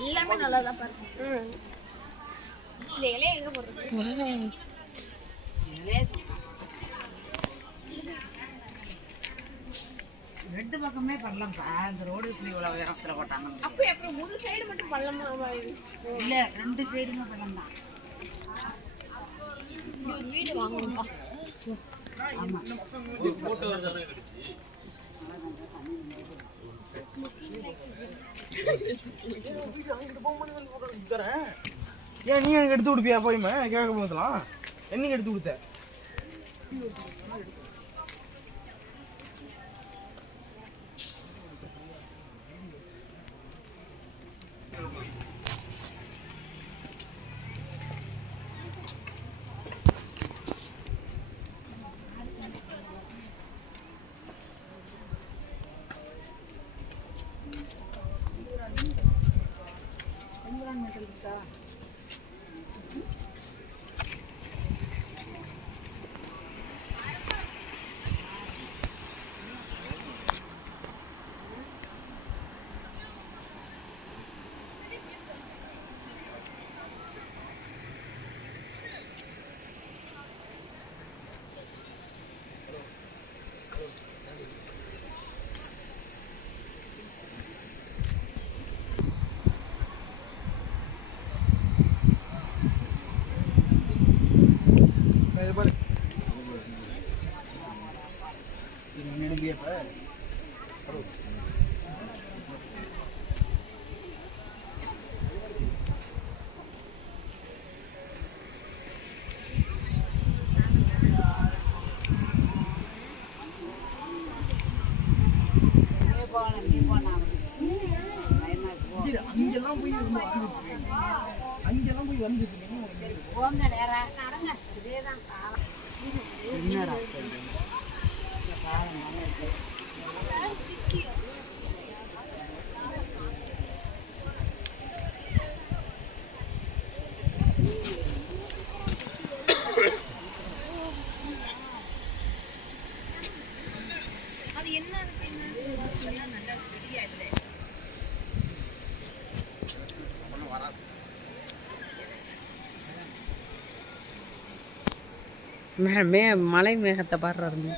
எல்லாமே நல்லா தான் பாருங்க இந்த இலையை எங்க போடுறது? ரெண்டு பக்கமே பண்ணலாம்ப்பா இந்த ரோடு இப்படி இவ்வளோ உயரத்தில் போட்டாங்க அப்ப அப்புறம் ஒரு சைடு மட்டும் பள்ளமா இல்லை ரெண்டு சைடுமே பள்ளம் தான் ஒரு வீடு ஏன் நீ எனக்கு எடுத்து கொடுப்பியா? போயுமே கேட்க போதெல்லாம் என்னைக்கு எடுத்து கொடுத்த? 사람은 좀 있어. அங்கெல்லாம் போய் வந்து அங்கெல்லாம் போய் வந்துட்டு போங்க நேரம் நடங்க. இதே தான் காலம் என்னடா காலம் நல்லா இருக்கு அது என்ன நல்லா செடியாயிடுது மே மே மலை மேகத்தை பாடுறாருங்க.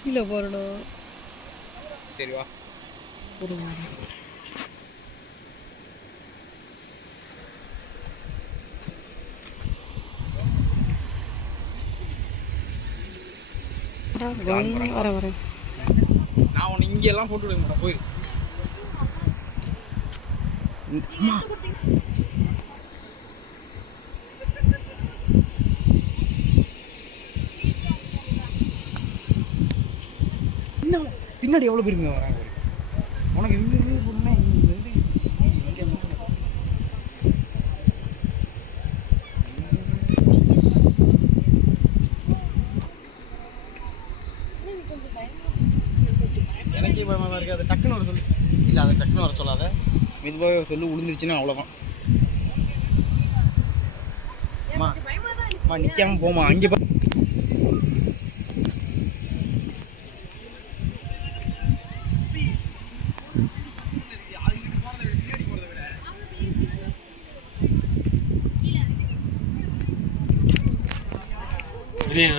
கீழே போடணும் சரி வா. ஒரு மரம் வர வர நான் உன்னை இங்கெல்லாம் போட்டு விட மாட்டேன் போயிரு. இன்னும் பின்னாடி எவ்வளோ பேருங்க வராங்க. உனக்கு இங்க இருந்து போனா இங்க போகணும். எனக்கே பயமாக தான் இருக்குது அது டக்குன்னு வர சொல்லு இல்லை அதை டக்குன்னு வர சொல்லாத மெதுவாக சொல்லு விழுந்துருச்சுன்னா அவ்வளோதான் அம்மா அம்மா நிற்காம போமா அங்கே பா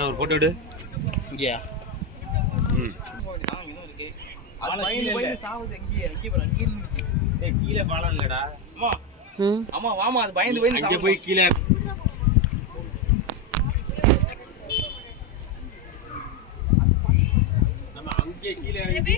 ஒரு போட்டோ எடு. இங்கேயா? ம். எங்கேயே எங்கே கீழே பாலம் இல்லடா அம்மா வாமா அது பயந்து பயந்து அங்கே. போய் கீழே. நம்ம அங்கே கீழே இறங்கி